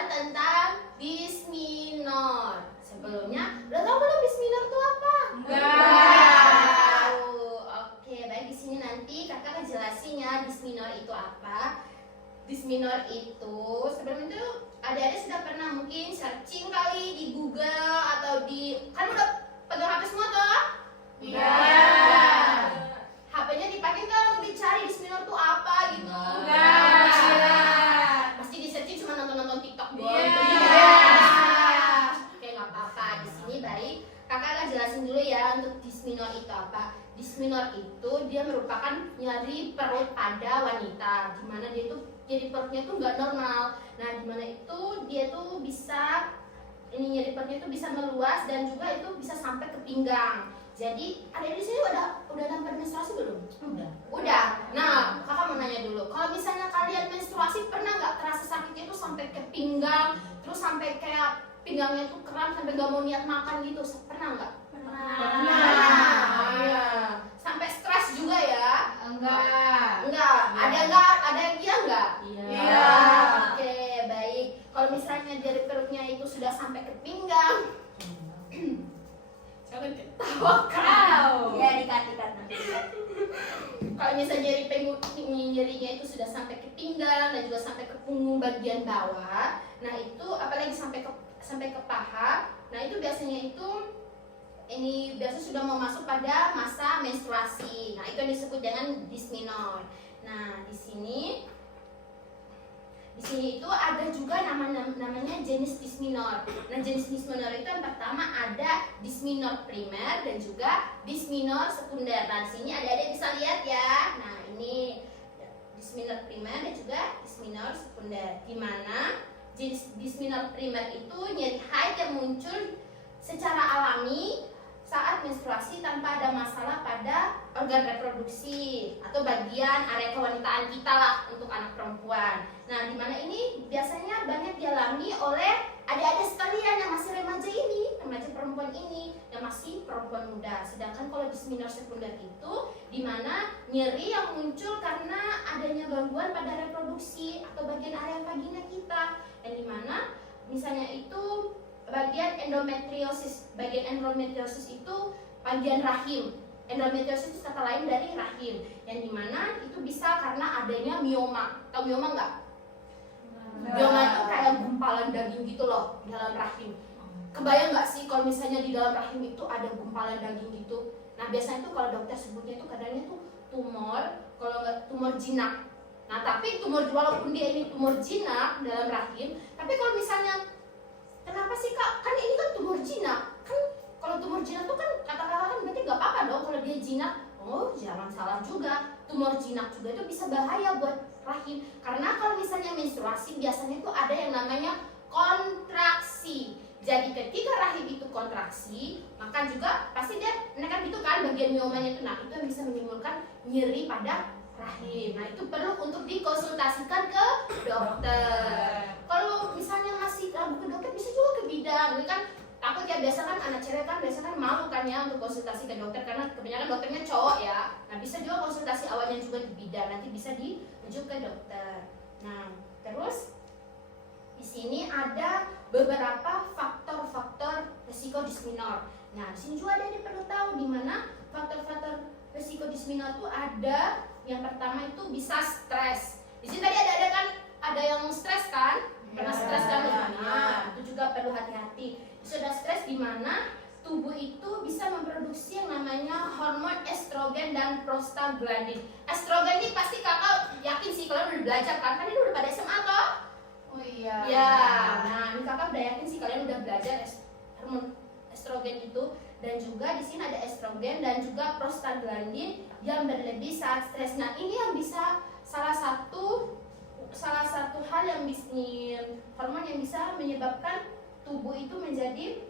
belajar tentang bisminor. Sebelumnya, udah tahu belum bisminor itu apa? Enggak. Oke, baik, di sini nanti kakak akan jelasin ya bisminor itu apa. Bisminor itu sebelum itu adik-adik sudah pernah mungkin searching kali di Google atau di, kan udah pegang HP semua toh? Iya. HP-nya dipakai nggak untuk dicari bisminor itu apa gitu? Enggak. Pasti di searching cuma nonton-nonton TikTok doang. Iya. Oke, nggak apa-apa. Di sini baik, kakak akan jelasin dulu ya untuk bisminor itu apa. Bisminor itu dia merupakan nyeri perut pada wanita, dimana dia itu jadi perutnya itu nggak normal. Nah, dimana itu dia tuh bisa nyeri perutnya itu bisa meluas dan juga itu bisa sampai ke pinggang. Jadi ada di sini udah dapat menstruasi belum? Udah. Nah, kakak mau nanya dulu, kalau misalnya kalian menstruasi pernah nggak terasa sakitnya itu sampai ke pinggang, terus sampai kayak pinggangnya itu kram sampai nggak mau niat makan gitu? Pernah nggak? Pernah. Iya. Sampai stres juga ya? Enggak. Enggak. Ada yang iya enggak? Iya. Oke, baik. Kalau misalnya dari perutnya itu sudah sampai ke pinggang, jangan ketawa kau. Ya dikat nanti. Kalau misalnya nyerinya itu sudah sampai ke pinggang dan juga sampai ke punggung bagian bawah, nah itu apalagi sampai ke paha, nah itu biasanya itu ini biasa sudah mau masuk pada masa menstruasi. Nah, itu yang disebut dengan bisminor. Nah, di sini itu ada juga namanya jenis bisminor. Nah, jenis bisminor itu yang pertama ada bisminor primer dan juga bisminor sekunder. Nah, di sini adik-adik bisa lihat ya. Nah, ini bisminor primer dan juga bisminor sekunder. Di mana jenis bisminor primer itu nyeri haid yang muncul secara alami saat menstruasi tanpa ada masalah pada organ reproduksi atau bagian area kewanitaan kita lah untuk anak perempuan. Nah, di mana ini biasanya banyak dialami oleh adik-adik sekalian yang masih remaja ini, remaja perempuan ini, yang masih perempuan muda. Sedangkan kalau bisminor sekunder itu di mana nyeri yang muncul karena adanya gangguan pada reproduksi atau bagian area vagina kita, dan di mana misalnya itu bagian endometriosis. Bagian endometriosis itu bagian rahim. Endometriosis itu kata lain dari rahim, yang dimana itu bisa karena adanya mioma. Tahu mioma nggak? Mioma itu kayak gumpalan daging gitu loh di dalam rahim. Kebayang nggak sih kalau misalnya di dalam rahim itu ada gumpalan daging gitu? Nah, biasanya itu kalau dokter sebutnya itu kadangnya tuh tumor, kalau nggak tumor jinak. Nah, tapi tumor, walaupun dia ini tumor jinak dalam rahim, tapi kalau misalnya kenapa sih kak? Kan ini kan tumor jinak. Kan kalau tumor jinak tuh kan kata-kata kan berarti gak apa-apa dong kalau dia jinak. Oh, jangan salah juga. Tumor jinak juga itu bisa bahaya buat rahim. Karena kalau misalnya menstruasi biasanya itu ada yang namanya kontraksi. Jadi ketika rahim itu kontraksi, maka juga pasti dia kan gitu kan bagian miomanya itu. Nah, itu yang bisa menimbulkan nyeri pada rahim. Nah, itu perlu untuk dikonsultasikan ke dokter. Kalau misalnya masih ragu ke dokter, bisa juga ke bidan. Jadi kan takut ya, biasa kan anak cewek kan biasa kan malu kan ya untuk konsultasi ke dokter karena kebanyakan dokternya cowok ya. Nah, bisa juga konsultasi awalnya juga di bidan, nanti bisa dirujuk ke dokter. Nah, terus di sini ada beberapa faktor-faktor risiko bisminor. Nah, di sini juga ada yang perlu tahu di mana faktor-faktor risiko bisminor itu ada. Yang pertama itu bisa stres. Di sini tadi ada yang stres kan? Pernah stres kan? Nah, itu juga perlu hati-hati. Sudah stres di mana tubuh itu bisa memproduksi yang namanya hormon estrogen dan prostaglandin. Estrogen ini pasti kakak yakin sih kalian udah belajar kan? Kan ini udah pada SMA toh? Oh iya. Ya, nah ini kakak udah yakin sih kalian udah belajar hormon estrogen itu. Dan juga di sini ada estrogen dan juga prostaglandin yang berlebih saat stres. Nah, ini yang bisa salah satu hal yang hormon yang bisa menyebabkan tubuh itu menjadi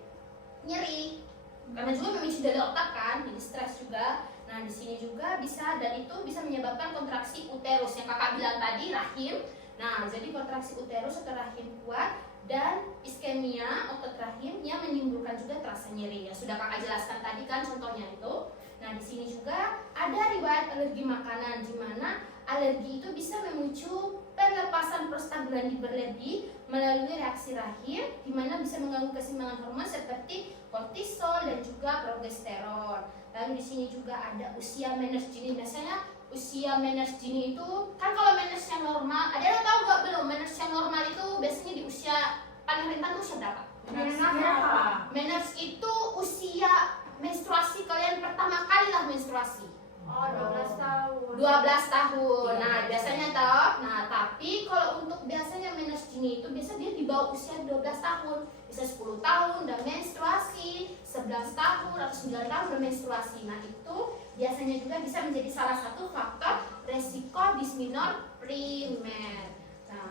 nyeri. Karena juga memicu dari otak kan, jadi stres juga. Nah, di sini juga bisa, dan itu bisa menyebabkan kontraksi uterus yang kakak bilang tadi, rahim. Nah, jadi kontraksi uterus atau rahim kuat dan iskemia otot rahim yang menimbulkan juga terasa nyeri. Ya sudah kakak jelaskan tadi kan contohnya itu. Nah, di sini juga ada riwayat alergi makanan, di mana alergi itu bisa memicu pelepasan prostaglandin berlebih melalui reaksi rahim, di mana bisa mengganggu keseimbangan hormon seperti kortisol dan juga progesteron. Lalu di sini juga ada usia menarche dini. Biasanya usia menarche dini itu kan kalau menarche yang normal, ada yang tahu nggak belum? Menarche yang normal itu biasanya di usia paling rentan tuh usia berapa? Menarche itu usia menstruasi kalian pertama kali lah menstruasi. Oh, 12 tahun. 12 tahun. Nah, biasanya toh. Nah, tapi kalau untuk biasanya menarche dini itu biasa dia di bawah usia 12 tahun. Bisa 10 tahun udah menstruasi, 11 tahun atau 9 tahun udah menstruasi. Nah, itu biasanya juga bisa menjadi salah satu faktor resiko disminor primer. Nah,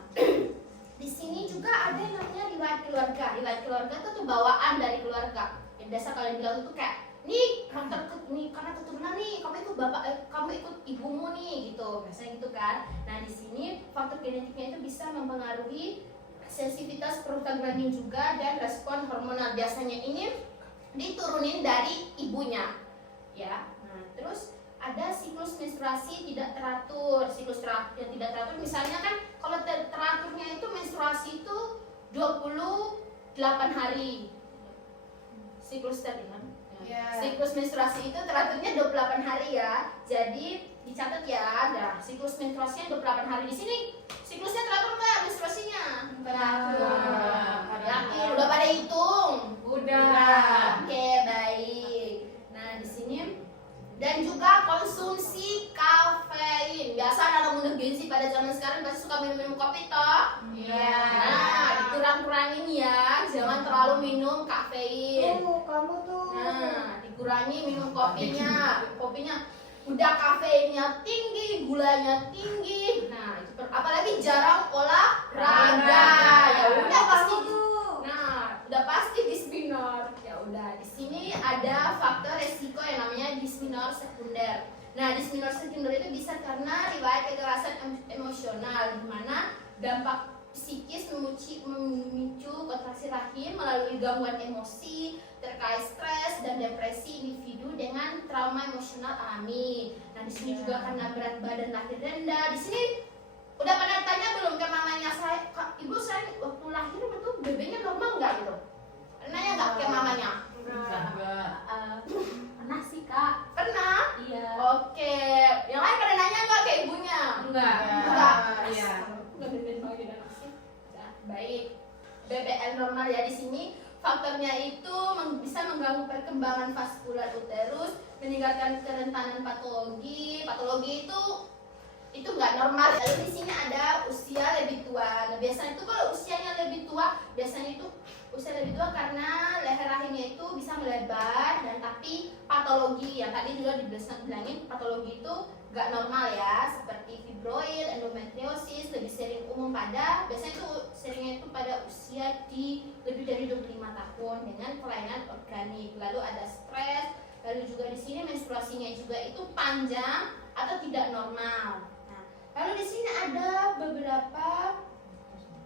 di sini juga ada yang namanya riwayat keluarga. Riwayat keluarga itu tuh bawaan dari keluarga. Yang biasa kalian bilang itu kayak, nih karena keturunan nih, kamu ikut kamu ikut ibumu nih, gitu. Biasanya gitu kan. Nah, di sini faktor genetiknya itu bisa mempengaruhi sensitivitas prostaglandin juga dan respon hormonal. Biasanya ini diturunin dari ibunya, ya. Nah, terus ada siklus menstruasi tidak teratur. Yang tidak teratur misalnya kan kalau teraturnya itu menstruasi itu 28 hari. Siklus tadi kan? Siklus menstruasi itu teraturnya 28 hari ya. Jadi dicatat ya, nah siklus menstruasinya 28 hari. Di sini siklusnya teratur nggak menstruasinya? Teratur. Yakin? Udah pada hitung? Udah. Oke, baik. Nah, di sini dan juga konsumsi kafein. Biasa anak muda Gen Z pada zaman sekarang pasti suka minum kopi toh? Iya. Nah, dikurang-kurangin ya, jangan terlalu minum kafein. Kamu tuh. Nah, dikurangi minum kopinya. Kopinya udah kafeinnya tinggi, gulanya tinggi. Nah, itu apalagi jarang olahraga. Ya udah pasti. Nah, udah pasti disminor. Ya udah, di sini ada faktor resiko yang namanya disminor sekunder. Nah, disminor sekunder itu bisa karena riwayat kekerasan emosional, di mana dampak psikis memicu kontraksi rahim melalui gangguan emosi terkait stres dan depresi individu dengan trauma emosional alami. Nah, di sini juga karena berat badan lahir rendah. Di sini udah pada tanya belum ke mamanya, ibu saya waktu lahir betul bebeknya normal nggak gitu? Nanya nggak ke mamanya? Pernah sih, Kak. Pernah? Iya. Oke. Yang lain pada nanya nggak ke ibunya? Enggak. Iya. Baik. BBL normal ya, di sini faktornya itu bisa mengganggu perkembangan vaskular uterus, meningkatkan kerentanan patologi. Patologi itu nggak normal. Lalu di sini ada usia lebih tua. Nah, biasanya itu kalau usianya lebih tua, biasanya itu usia lebih tua karena leher rahimnya itu bisa melebar, dan tapi patologi yang tadi juga dibilangin patologi itu nggak normal ya, seperti fibroid, endometriosis lebih sering umum pada biasanya itu seringnya itu pada usia di lebih dari 25 tahun dengan kelainan organik. Lalu ada stres, lalu juga di sini menstruasinya juga itu panjang atau tidak normal. Nah, lalu di sini ada beberapa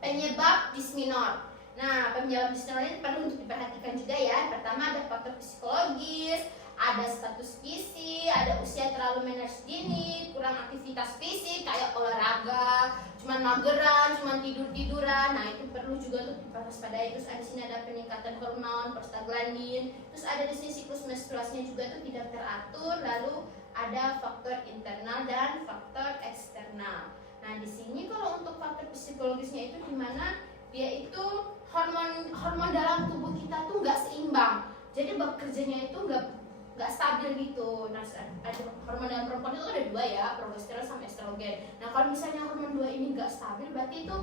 penyebab disminor. Nah, penyebab disminor ini perlu untuk diperhatikan juga ya. Pertama ada faktor psikologis, ada status gizi, ada usia terlalu menarche dini, kurang aktivitas fisik kayak olahraga, cuman mageran, cuman tiduran. Nah, itu perlu juga untuk diwaspadai. Terus ada di sini ada peningkatan hormon prostaglandin. Terus ada di sini siklus menstruasinya juga itu tidak teratur. Lalu ada faktor internal dan faktor eksternal. Nah, di sini kalau untuk faktor psikologisnya itu di mana dia itu hormon dalam tubuh kita tuh nggak seimbang. Jadi bekerjanya itu nggak stabil gitu. Nah, ada hormon dalam perempuan itu ada dua ya, progesteron sama estrogen. Nah, kalau misalnya hormon dua ini nggak stabil, berarti itu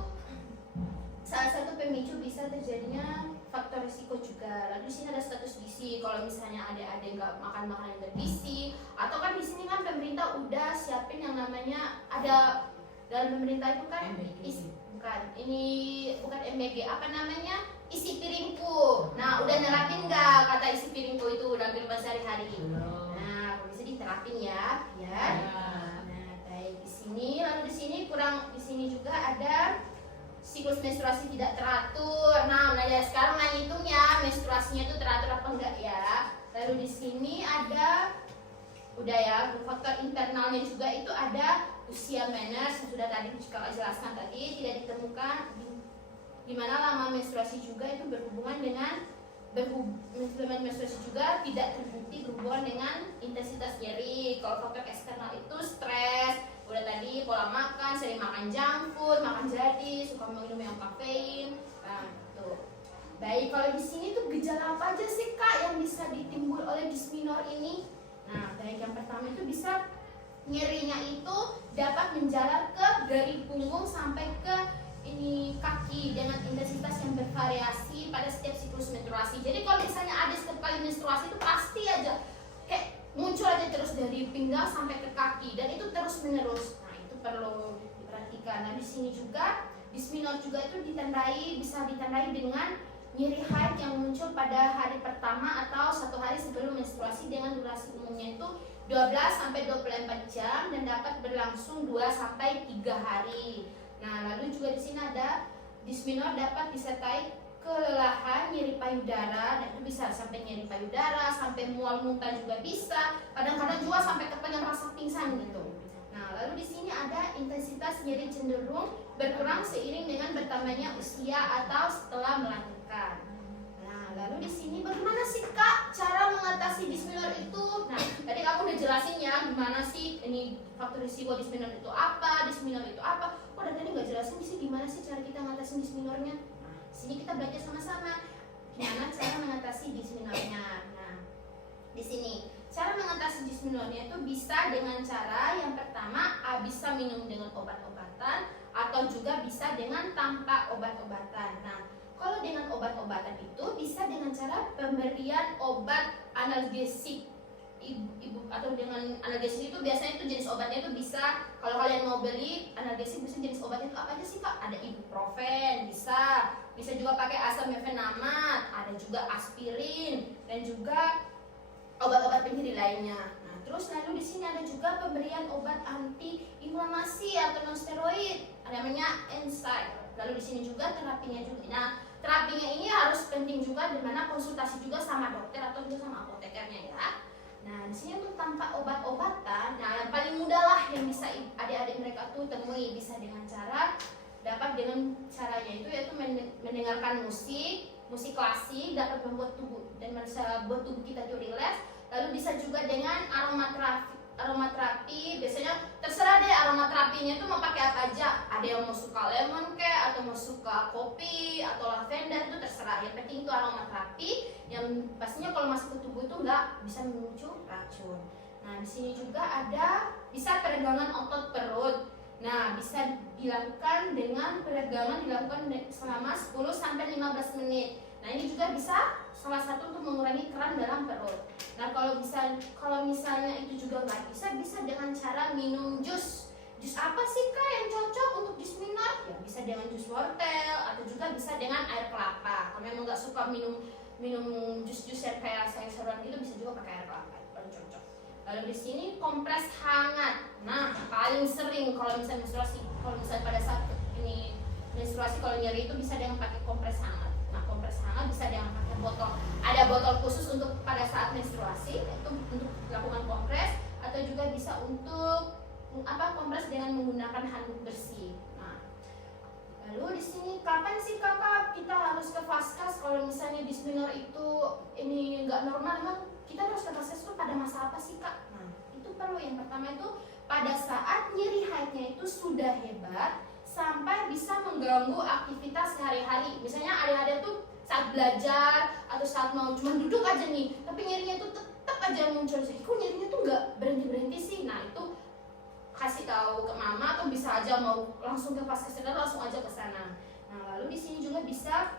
salah satu pemicu bisa terjadinya faktor risiko juga. Lalu di sini ada status gizi. Kalau misalnya ada nggak makan makanan yang bergizi, atau kan di sini kan pemerintah udah siapin yang namanya ada dalam pemerintah itu kan bukan MBG, apa namanya, isi piringku. Nah, udah nerapin nggak kata isi piringku itu dalam kehidupan sehari-hari? Nah, bisa diterapin ya. Nah, baik di sini. Lalu di sini juga ada siklus menstruasi tidak teratur. Nah, sekarang ngitungnya menstruasinya itu teratur apa enggak ya? Lalu di sini ada udah ya, faktor internalnya juga itu ada usia menses yang sudah tadi kakak jelaskan tadi tidak ditemukan, di mana lama menstruasi juga itu berhubungan dengan menstruasi juga tidak terbukti berhubungan dengan intensitas nyeri. Kalau faktor eksternal itu stres, udah tadi pola makan, sering makan junk food, makan jadi, suka minum yang kafein. Nah, tuh. Baik, kalau di sini tuh gejala apa aja sih Kak yang bisa ditimbul oleh dysmenorrhea ini? Nah, baik, yang pertama itu bisa nyerinya itu dapat menjalar ke dari punggung sampai ke ini kaki dengan intensitas yang bervariasi pada setiap siklus menstruasi. Jadi kalau misalnya ada setiap kali menstruasi itu pasti aja kayak muncul aja terus dari pinggang sampai ke kaki dan itu terus menerus. Nah, itu perlu diperhatikan. Nah, di sini juga dysmenorrhea juga itu bisa ditandai dengan nyeri haid yang muncul pada hari pertama atau 1 hari sebelum menstruasi dengan durasi umumnya itu 12 sampai 24 jam dan dapat berlangsung 2 sampai 3 hari. Nah, lalu juga di sini ada dysmenorrhea dapat disertai kelelahan, nyeri payudara, dan itu bisa sampai nyeri payudara, sampai mual muntah juga bisa. Kadang-kadang juga sampai kepengen rasa pingsan gitu. Nah, lalu di sini ada intensitas nyeri cenderung berkurang seiring dengan bertambahnya usia atau setelah melahirkan. Nah, lalu di sini bagaimana sih Kak cara mengatasi dysmenorrhea itu? Nah, tadi aku udah jelasin ya gimana sih ini faktor risiko dysmenorrhea itu apa, dysmenorrhea itu apa. Kok dari tadi nggak jelasin sih gimana sih cara kita mengatasi dysmenorrhea? Nah, di sini kita belajar sama-sama gimana cara mengatasi dysmenorrhea. Nah, di sini cara mengatasi dysmenorrhea itu bisa dengan cara yang pertama bisa minum dengan obat-obatan atau juga bisa dengan tanpa obat-obatan. Nah, kalau dengan obat-obatan itu bisa dengan cara pemberian obat analgesik ibu atau dengan analgesik itu biasanya itu jenis obatnya itu bisa kalau kalian mau beli analgesik bisa jenis obatnya itu apa aja sih Kak? Ada ibuprofen bisa juga pakai asam mefenamat, ada juga aspirin dan juga obat-obat penyeri lainnya. Nah, terus lalu di sini ada juga pemberian obat anti inflamasi atau non steroid, namanya NSAID. Lalu di sini juga terapinya juga. Nah, terapinya ini harus penting juga di mana konsultasi juga sama dokter atau juga sama apotekernya ya. Nah, di sini untuk tanpa obat-obatan, nah yang paling mudah lah yang bisa adik-adik mereka tuh temui bisa dengan cara caranya itu yaitu mendengarkan musik klasik dapat membuat tubuh dan bisa buat tubuh kita tuh rileks. Lalu bisa juga dengan aromaterapi, biasanya terserah deh aromaterapinya itu mau pakai apa aja. Ada yang mau suka lemon kayak atau mau suka kopi atau lavender itu terserah. Yang penting itu aromaterapi yang pastinya kalau masuk ke tubuh itu nggak bisa memicu racun. Nah, di sini juga ada bisa peregangan otot perut. Nah, bisa dilakukan dengan peregangan dilakukan selama 10 sampai 15 menit. Nah, ini juga bisa salah satu untuk mengurangi keran dalam perut. Nah, kalau misalnya itu juga nggak bisa dengan cara minum jus. Jus apa sih Kak yang cocok untuk dysmenorrhea? Ya, bisa dengan jus wortel atau juga bisa dengan air kelapa. Kalau memang nggak suka minum jus-jus yang kayak sayur-sayuran gitu bisa juga pakai air kelapa, paling cocok. Lalu di sini kompres hangat. Nah, paling sering kalau misalnya pada saat ini menstruasi kalau nyeri itu bisa dengan pakai kompres hangat. Nah, kompres hangat bisa dengan pakai botol. Ada botol khusus untuk pada saat menstruasi itu untuk lakukan kompres atau juga bisa untuk kompres dengan menggunakan handuk bersih. Nah, lalu di sini kapan sih Kakak kita harus ke Vaskes kalau misalnya dysmenorrhea itu ini nggak normal? Emang kita harus ke Vaskes itu pada masa apa sih Kak? Nah, itu perlu yang pertama itu pada saat nyeri haidnya itu sudah hebat sampai bisa mengganggu aktivitas sehari-hari. Misalnya adik-adik tuh saat belajar atau saat mau cuma duduk aja nih, tapi nyerinya itu tetap aja muncul. Kok nyerinya tuh nggak berhenti sih? Nah, itu kasih tahu ke mama atau bisa aja mau langsung ke Vaskes langsung aja ke sana. Nah, lalu di sini juga bisa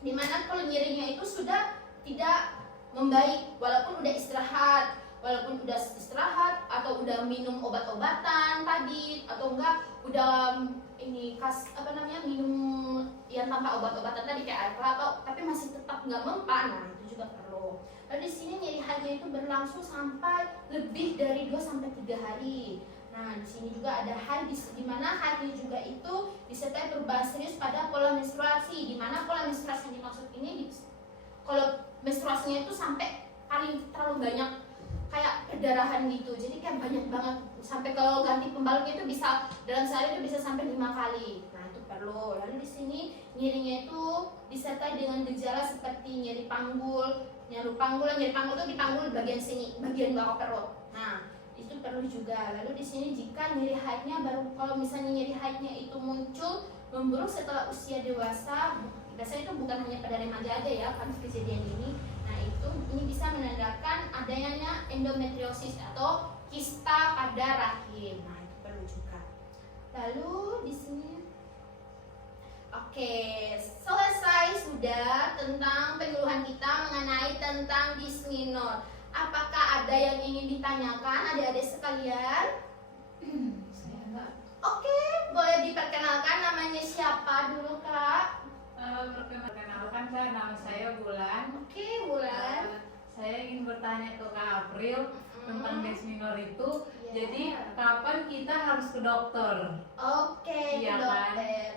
dimana kalau nyerinya itu sudah tidak membaik walaupun udah istirahat atau udah minum obat-obatan tadi atau enggak udah minum yang tanpa obat-obatan tadi kayak air kelapa tapi masih tetap nggak mempan. Nah, itu juga perlu. Lalu di sini nyeri haidnya itu berlangsung sampai lebih dari 2 sampai 3 hari. Nah, di sini juga ada haid di mana haidnya juga itu disertai perubahan serius pada pola menstruasi. Di mana pola menstruasi yang dimaksud ini kalau menstruasinya itu sampai paling terlalu banyak kayak perdarahan gitu. Jadi kayak banyak banget, sampai kalau ganti pembalutnya itu bisa dalam sehari itu bisa sampai 5 kali. Nah itu perlu. Lalu di sini nyerinya itu disertai dengan gejala seperti nyeri panggul. Nyeri panggul itu di panggul bagian sini, bagian bawah perut. Nah itu perlu juga. Lalu di sini jika nyeri haidnya baru, kalau misalnya nyeri haidnya itu muncul memburuk setelah usia dewasa, biasanya itu bukan hanya pada remaja aja ya kan kejadian ini. Nah itu ini bisa menandakan adanya endometriosis atau kista pada rahim. Nah itu perlu juga. Lalu di sini, oke, selesai sudah tentang penyuluhan kita mengenai tentang dysmenorrhea. Apakah ada yang ingin ditanyakan adik-adik sekalian? Saya enggak. Oke, boleh diperkenalkan namanya siapa dulu Kak? Perkenalkan nama saya Bulan. Oke, Bulan. Saya ingin bertanya ke Kak April tentang dysmenorrhea itu. Ya. Jadi kapan kita harus ke dokter? Oke, Iya, kan? dokter.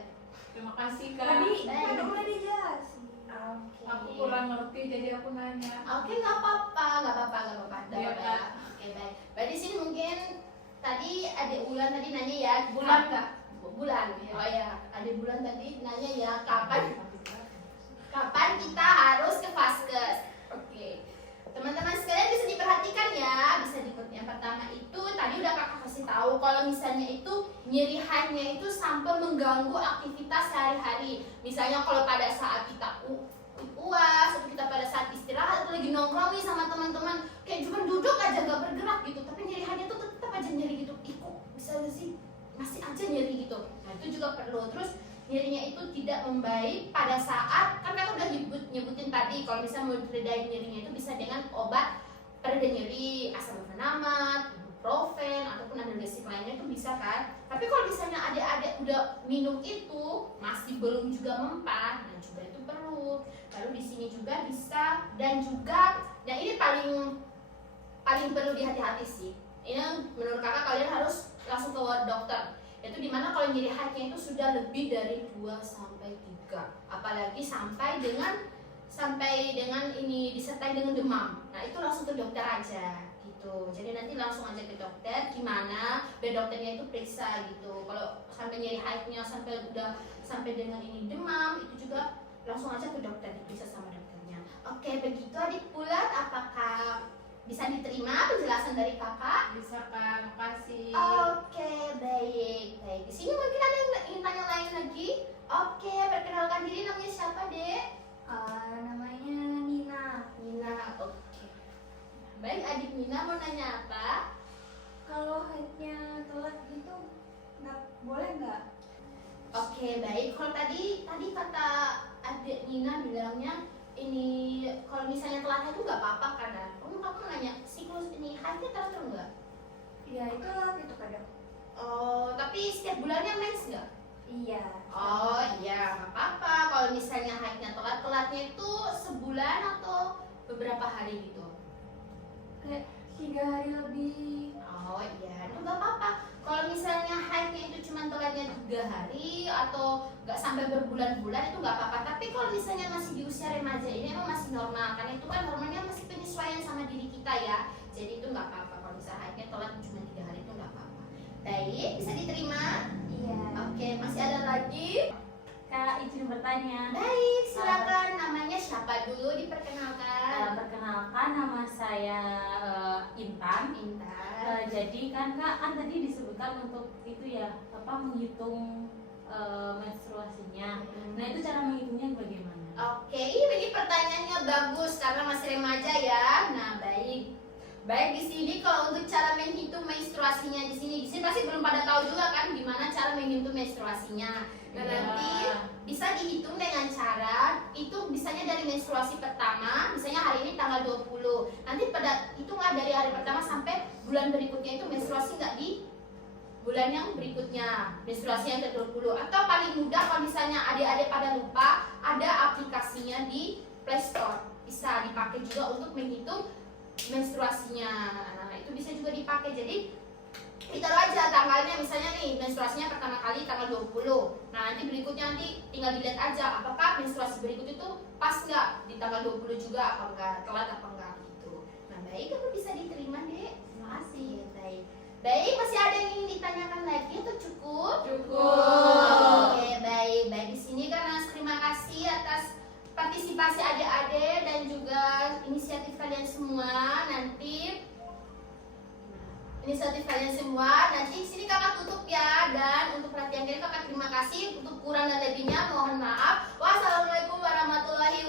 Terima kasih Kak. Udah dijelasin. Oke. Aku kurang ngerti jadi aku nanya. Oke, nggak apa-apa. Nggak Iya, apa-apa ya. Kak. Oke, baik. Berarti di sini mungkin tadi adik Bulan tadi nanya ya, Bulan, Kak? Bulan. Oh ya, adik Bulan tadi nanya ya kapan kita harus ke vaskes. Oke. Teman-teman sekalian bisa diperhatikan ya, bisa diikut. Yang pertama itu tadi udah kakak kasih tahu kalau misalnya itu nyeri haidnya itu sampai mengganggu aktivitas sehari-hari. Misalnya kalau pada saat kita UAS atau kita pada saat istirahat atau lagi nongkrong nih sama teman-teman, kayak cuma duduk aja gak bergerak gitu, tapi nyeri haidnya tuh tetap aja nyeri gitu. Ih kok bisa sih masih aja nyeri gitu. Nah itu juga perlu. Terus nyerinya itu tidak membaik pada saat, kan kita udah nyebutin tadi kalau misalnya mau diredain nyerinya itu bisa dengan obat pereda nyeri, asam flavonoid, ibuprofen ataupun analgesik lainnya itu bisa kan. Tapi kalau misalnya adik-adik udah minum itu masih belum juga mempan, nah juga itu perlu. Lalu di sini juga bisa, dan juga dan ini paling perlu dihati-hati sih. Ini menurut kakak kalian harus langsung ke dokter. Itu dimana kalau nyeri haidnya itu sudah lebih dari 2 sampai 3, apalagi sampai dengan ini disertai dengan demam. Nah itu langsung ke dokter aja gitu. Jadi nanti langsung aja ke dokter, gimana biar dokternya itu periksa gitu. Kalau sampai nyeri haidnya sampai dengan ini demam, itu juga langsung aja ke dokter, diperiksa sama dokternya. Oke, begitu adik Bulan, apakah bisa diterima penjelasan dari kakak? Bisa Kak, makasih. Oke, baik. Di sini mungkin ada yang ingin tanya lain lagi? Oke, perkenalkan diri, namanya siapa, Dek? Namanya Nina. Nina. Oke. Baik, adik Nina mau nanya apa? Kalau haidnya telat gitu, boleh nggak? Oke, baik. Kalau tadi kata adik Nina bilangnya ini kalau misalnya telatnya itu nggak apa-apa kan? Kamu nanya siklus ini haidnya teratur nggak? Ya itu telat itu kadang. Oh, tapi setiap bulannya mens nggak? Iya. Oh iya, nggak apa-apa. Kalau misalnya haidnya telatnya itu sebulan atau beberapa hari gitu? Kayak 3 hari lebih. Oh iya, itu nggak apa-apa. Kalau misalnya haidnya itu cuma telatnya 3 hari atau nggak sampai berbulan-bulan itu nggak apa-apa. Tapi kalau misalnya masih di usia remaja ini emang masih normal, karena itu kan hormonnya masih penyesuaian sama diri kita ya. Jadi itu nggak apa-apa. Kalau misalnya haidnya telat cuma 3 hari itu nggak apa-apa. Baik, bisa diterima? Iya. Oke, masih ada lagi? Kak, izin bertanya. Baik, silakan. Namanya siapa dulu diperkenalkan? Perkenalkan, nama saya Intan. Intan. Jadi kan Kak, kan tadi disebutkan untuk itu ya, menghitung menstruasinya. Nah itu cara menghitungnya bagaimana? Oke, ini pertanyaannya bagus karena masih remaja ya. Nah, baik. Baik, di sini kalau untuk cara menghitung menstruasinya di sini pasti belum pada tahu juga kan gimana cara menghitung menstruasinya. Nah, nanti bisa dihitung dengan cara itu misalnya dari menstruasi pertama, misalnya hari ini tanggal 20. Nanti pada hitunglah dari hari pertama sampai bulan berikutnya itu menstruasi nggak di bulan yang berikutnya, menstruasi yang ke-20. Atau paling mudah kalau misalnya adik-adik pada lupa, ada aplikasinya di Play Store. Bisa dipakai juga untuk menghitung menstruasinya. Nah, itu bisa juga dipakai. Jadi ditaruh aja tanggalnya, misalnya nih menstruasinya pertama kali tanggal 20. Nah, nanti berikutnya tinggal dilihat aja apakah menstruasi berikut itu pas nggak di tanggal 20 juga apa enggak, telat apa enggak gitu. Nah, baik, kamu bisa diterima, Dek. Terima kasih. Baik. Baik, masih ada yang ingin ditanyakan lagi atau cukup? Cukup. Oke, baik. Baik, di sini kan Nas terima kasih atas partisipasi adik-adik dan juga inisiatif kalian semua. Nanti di sini kakak tutup ya, dan untuk perhatian kalian kakak terima kasih. Untuk kurang dan lebihnya mohon maaf. Wassalamualaikum warahmatullahi